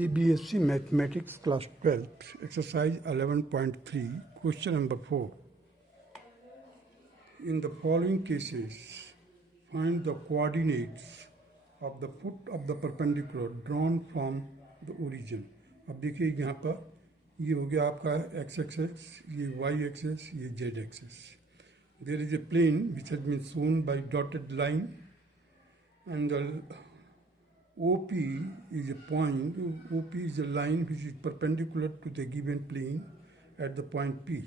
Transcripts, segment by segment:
CBSE Mathematics Class 12th, Exercise 11.3, Question number 4. In the following cases, find the coordinates of the foot of the perpendicular drawn from the origin. अब देखिए यहाँ पर ये हो गया आपका x axis, ये y axis, ये z axis. There is a plane which has been shown by dotted line, and the OP is a point. OP is a line which is perpendicular to the given plane at the point P,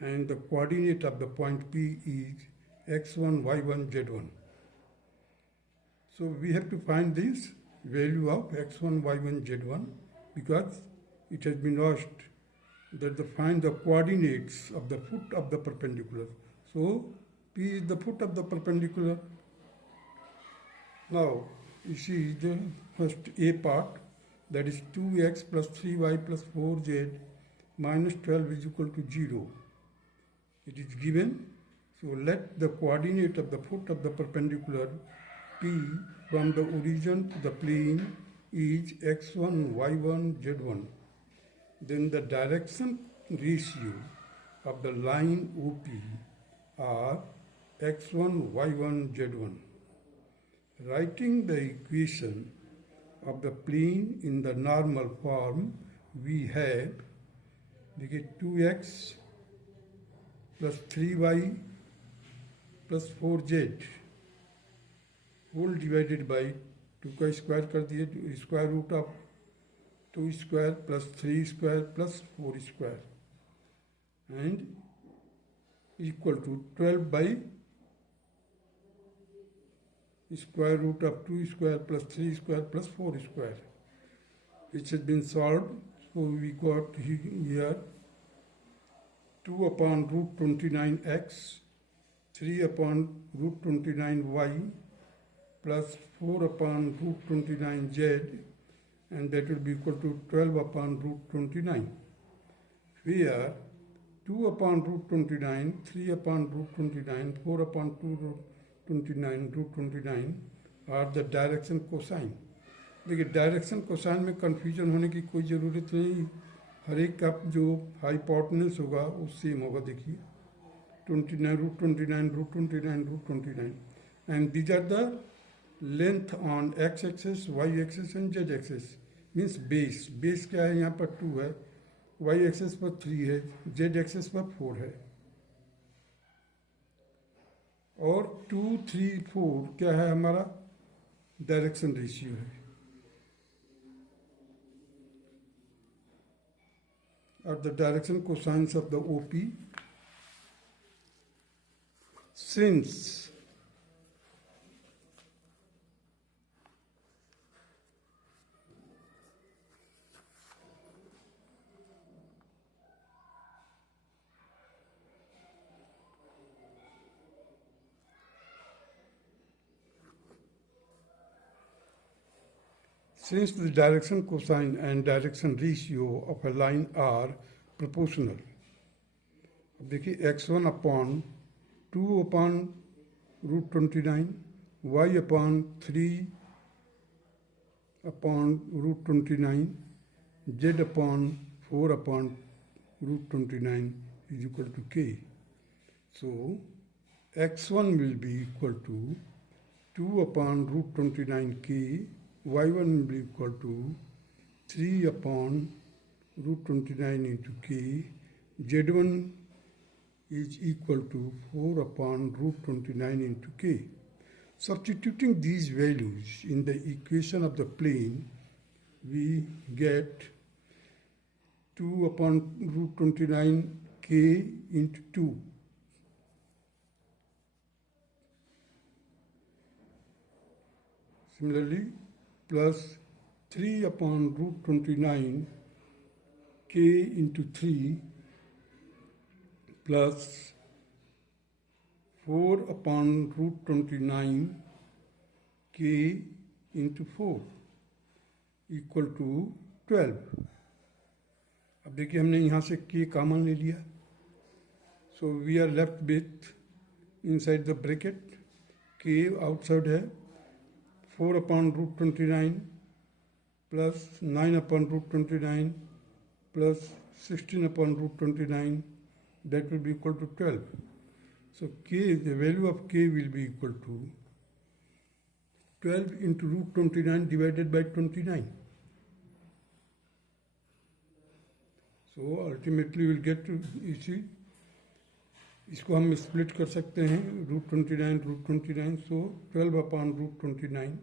and the coordinate of the point P is x1, y1, z1. So we have to find this value of x1, y1, z1 because it has been asked that to find the coordinates of the foot of the perpendicular. So P is the foot of the perpendicular. Now you see the first A part, that is 2x plus 3y plus 4z minus 12 is equal to 0. It is given. So let the coordinate of the foot of the perpendicular P from the origin to the plane is x1, y1, z1. Then the direction ratio of the line OP are x1, y1, z1. Writing the equation of the plane in the normal form, we have 2x plus 3y plus 4z whole divided by 2 का square कर दिए, square root of 2 square plus 3 square plus 4 square and equal to 12 by square root of 2 square plus 3 square plus 4 square, which has been solved. So we got here 2 upon root 29x, 3 upon root 29y plus 4 upon root 29z, and that will be equal to 12 upon root 29. Where 2 upon root 29, 3 upon root 29, 4 upon 2 root 29, root 29 are the direction cosine. देखिए direction cosine में confusion होने की कोई ज़रूरत नहीं. हर एक का जो हाइपोटेन्यूज होगा वो सेम होगा. देखिए 29 root 29 root 29 root 29, and these are the length on x axis, y axis and z axis. Means base क्या है, यहाँ पर 2 है, y axis पर 3 है, z axis पर 4 है, और 2, 3, 4 क्या है हमारा डायरेक्शन रेशियो है. और the direction cosines of the OP since Since the direction cosine and direction ratio of a line are proportional. अब देखिए x1 upon 2 upon root 29, y upon 3 upon root 29, z upon 4 upon root 29 is equal to k. So x1 will be equal to 2 upon root 29k, y1 will be equal to 3 upon root 29 into k, z1 is equal to 4 upon root 29 into k. Substituting these values in the equation of the plane, we get 2 upon root 29 k into 2. Similarly, plus 3 upon root 29 k into 3 plus 4 upon root 29 k into 4 equal to 12. अब देखिए हमने यहाँ से k common ले लिया, so we are left with inside the bracket k outside है 4 upon root 29 plus 9 upon root 29 plus 16 upon root 29, that will be equal to 12. So k, the value of k will be equal to 12 into root 29 divided by 29. So ultimately we'll get to, you see, इसको हम split कर सकते हैं root 29, so 12 upon root 29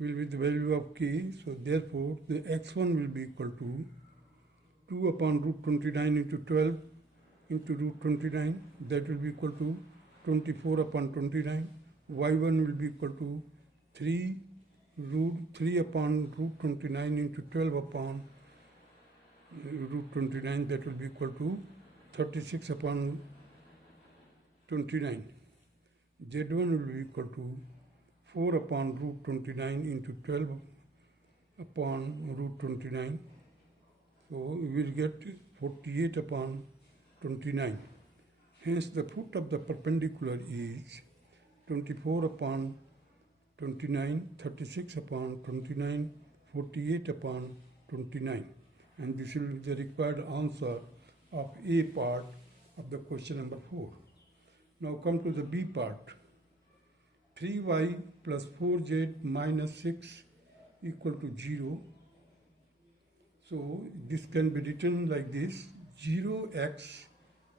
will be the value of k. So therefore the x1 will be equal to 2 upon root 29 into 12 into root 29, that will be equal to 24 upon 29. y1 will be equal to 3 upon root 29 into 12 upon root 29, that will be equal to 36 upon 29. z1 will be equal to 4 upon root 29 into 12 upon root 29. So we will get 48 upon 29. Hence the fruit of the perpendicular is 24 upon 29, 36 upon 29, 48 upon 29. And this will be the required answer of A part of the question number 4. Now come to the B part. 3y plus 4z minus 6 equal to 0. So this can be written like this: 0x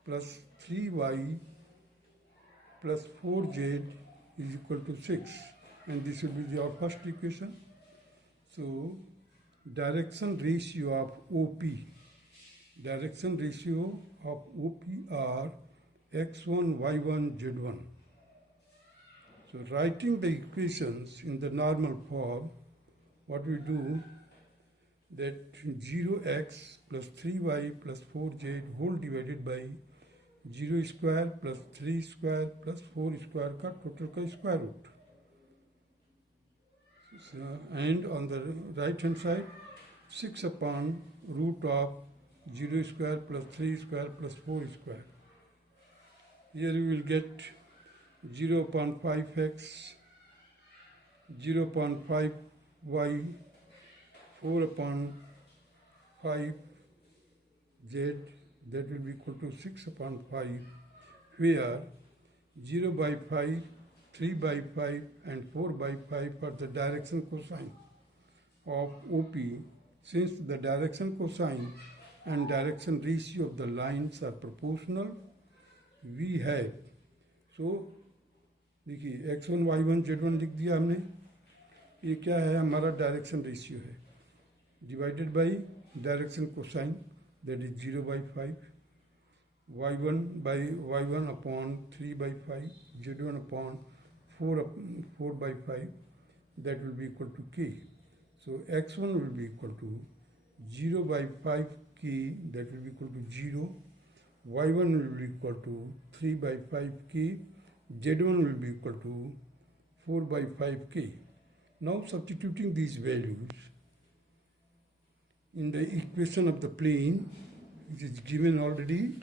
plus 3y plus 4z is equal to 6. And this will be our first equation. So direction ratio of OP are x1, y1, z1. So writing the equations in the normal form, what we do, that 0x plus 3y plus 4z whole divided by 0 square plus 3 square plus 4 square का total का square root. So, and on the right hand side 6 upon root of 0 square plus 3 square plus 4 square. Here we will get 0 upon 5x, 0 upon 5y, 4 upon 5z, that will be equal to 6 upon 5, where 0 by 5, 3 by 5 and 4 by 5 are the direction cosine of OP. Since the direction cosine and direction ratio of the lines are proportional, we have, so देखिए x1, y1, z1 लिख दिया हमने. ये क्या है? हमारा direction ratio है, divided by direction cosine, that is 0 by 5, y1 upon 3 by 5, z1 upon 4 by 5, that will be equal to k. So x1 will be equal to 0 by 5 k, that will be equal to 0. y1 will be equal to 3 by 5 k. z1 will be equal to 4 by 5 k. Now substituting these values in the equation of the plane, which is given already,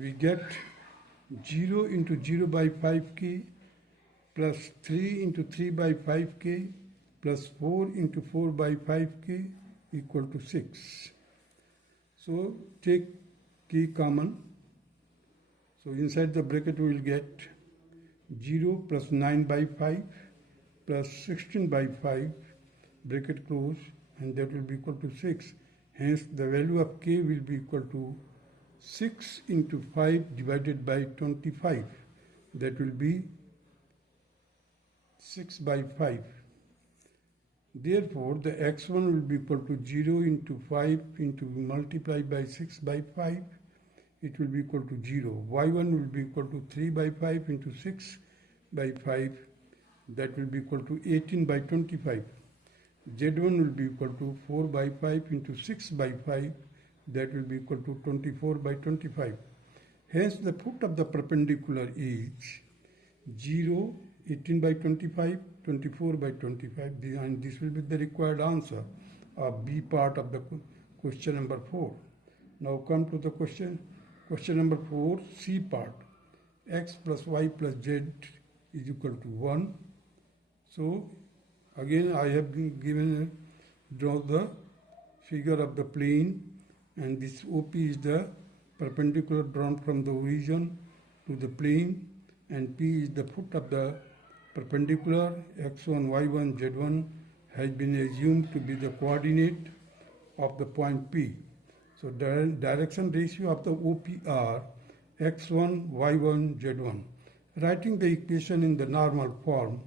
we get 0 into 0 by 5k plus 3 into 3 by 5k plus 4 into 4 by 5k equal to 6. So take k common. So inside the bracket we will get 0 plus 9 by 5 plus 16 by 5, bracket close, and that will be equal to 6. Hence the value of k will be equal to 6 into 5 divided by 25, that will be 6 by 5. Therefore the x1 will be equal to 0 into 5 into multiplied by 6 by 5, it will be equal to 0. y1 will be equal to 3 by 5 into 6 by 5, that will be equal to 18 by 25. z1 will be equal to 4 by 5 into 6 by 5, that will be equal to 24 by 25. Hence the foot of the perpendicular is 0, 18 by 25, 24 by 25, and this will be the required answer of B part of the question number 4. Now come to the question number 4, C part. X plus y plus z is equal to 1. So again I have been draw the figure of the plane, and this OP is the perpendicular drawn from the origin to the plane, and P is the foot of the perpendicular. X1, Y1, Z1 has been assumed to be the coordinate of the point P. So the direction ratio of the OP are X1, Y1, Z1. Writing the equation in the normal form,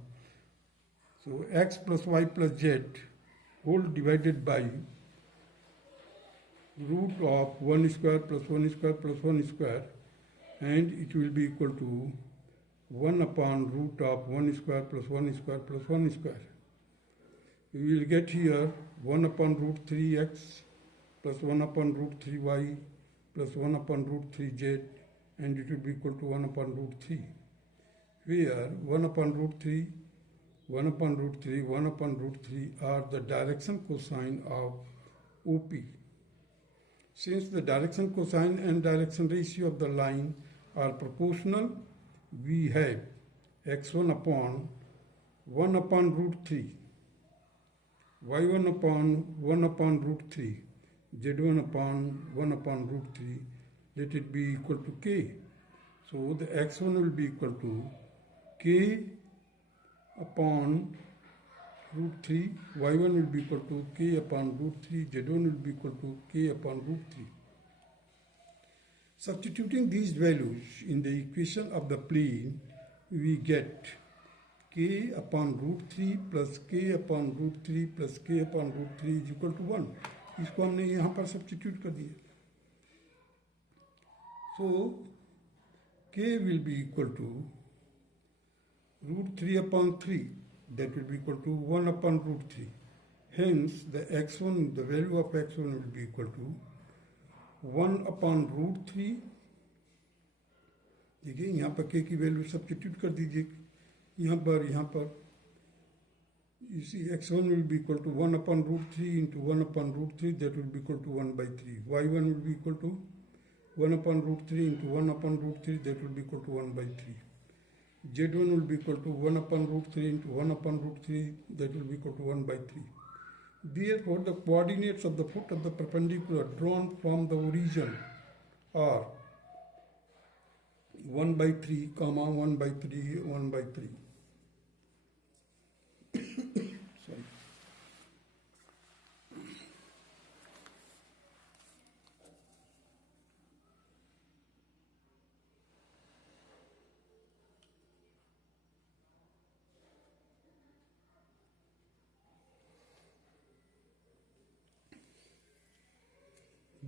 so X plus Y plus Z whole divided by root of 1 square plus 1 square plus 1 square, and it will be equal to 1 upon root of 1 square plus 1 square plus 1 square. We will get here 1 upon root 3x plus 1 upon root 3y plus 1 upon root 3z, and it will be equal to 1 upon root 3. Where 1 upon root 3, 1 upon root 3, 1 upon root 3 are the direction cosine of OP. Since the direction cosine and direction ratio of the line are proportional, we have x1 upon 1 upon root 3, y1 upon 1 upon root 3, z1 upon 1 upon root 3. Let it be equal to k. So the x1 will be equal to k upon root 3, y1 will be equal to k upon root 3, z1 will be equal to k upon root 3. Substituting these values in the equation of the plane, we get k upon root 3 plus k upon root 3 plus k upon root 3 is equal to 1. इसको हमने यहाँ पर substitute कर दिया. So k will be equal to root 3 upon 3, that will be equal to 1 upon root 3. Hence the x1, the value of x1 will be equal to 1 upon root 3. देखिए यहाँ पर k की वैल्यू सब्स्टिट्यूट कर दीजिए. यहाँ पर you see x1 will be equal to 1 upon root 3 into 1 upon root 3, that will be equal to 1 by 3. y1 will be equal to 1 upon root 3 into 1 upon root 3, that will be equal to 1 by 3. z1 will be equal to 1 upon root 3 into 1 upon root 3, that will be equal to 1 by 3. Therefore, the coordinates of the foot of the perpendicular drawn from the origin are 1 by 3, 1 by 3, 1 by 3. Sorry.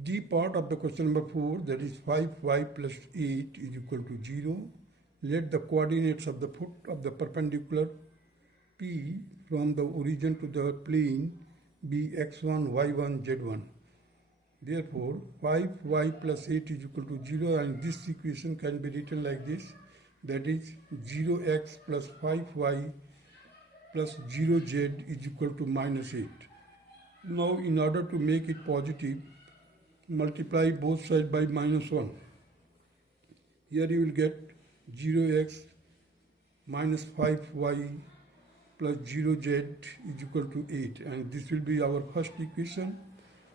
D part of the question number 4, that is 5y plus 8 is equal to 0. Let the coordinates of the foot of the perpendicular P from the origin to the plane be x1, y1, z1. Therefore, 5y plus 8 is equal to 0, and this equation can be written like this, that is 0x plus 5y plus 0z is equal to minus 8. Now, in order to make it positive, multiply both sides by minus 1. Here you will get 0x minus 5y plus 0z is equal to 8, and this will be our first equation.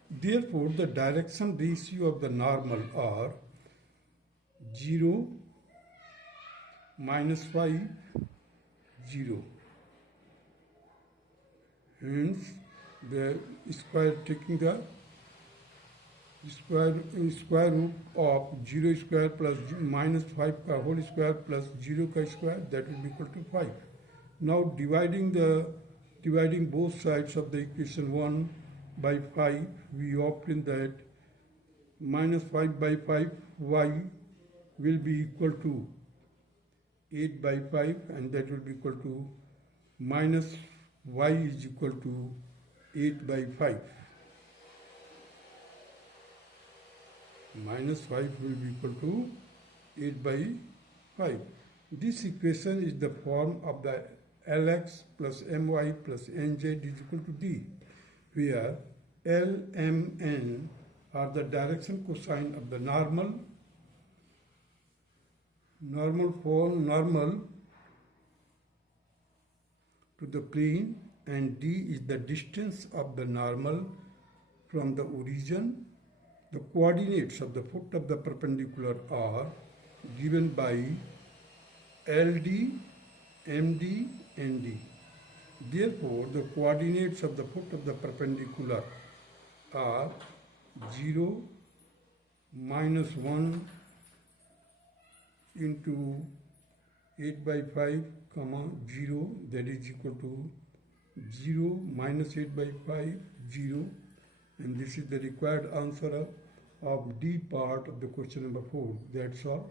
Therefore, the direction ratio of the normal are 0, minus 5, 0. Hence, the square, taking the square root of 0 square plus minus 5 whole square plus 0 square, that will be equal to 5. Now dividing both sides of the equation 1 by 5, we obtain that minus 5 by 5 y will be equal to 8 by 5, and that will be equal to minus y is equal to 8 by 5. Minus 5 will be equal to 8 by 5. This equation is the form of the Lx plus My plus Nz is equal to D, where L, M, N are the direction cosine of the normal to the plane, and D is the distance of the normal from the origin. The coordinates of the foot of the perpendicular are given by LD, MD, ND. Therefore, the coordinates of the foot of the perpendicular are 0, -1 into 8 by 5, 0, that is equal to 0 minus 8 by 5, 0, and this is the required answer of D part of the question number 4. That's all.